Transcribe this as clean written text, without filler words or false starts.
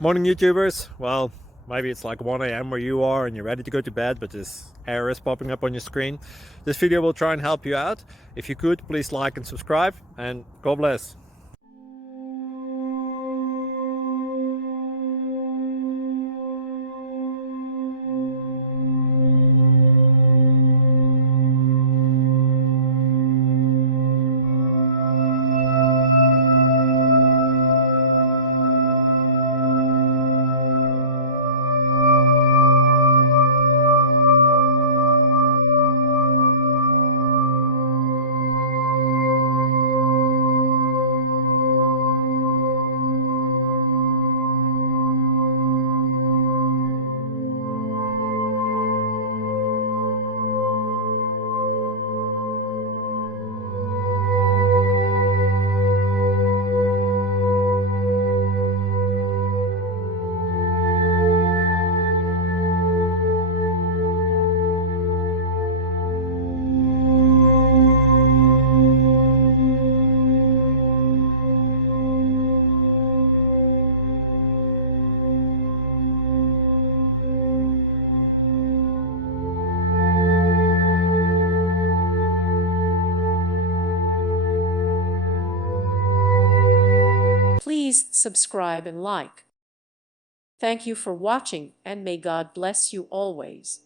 Morning, YouTubers. Well, maybe it's like 1 a.m. where you are and you're ready to go to bed, but this error is popping up on your screen. This video will try and help you out. If you could, please like and subscribe, and God bless. Please subscribe and like. Thank you for watching, and may God bless you always.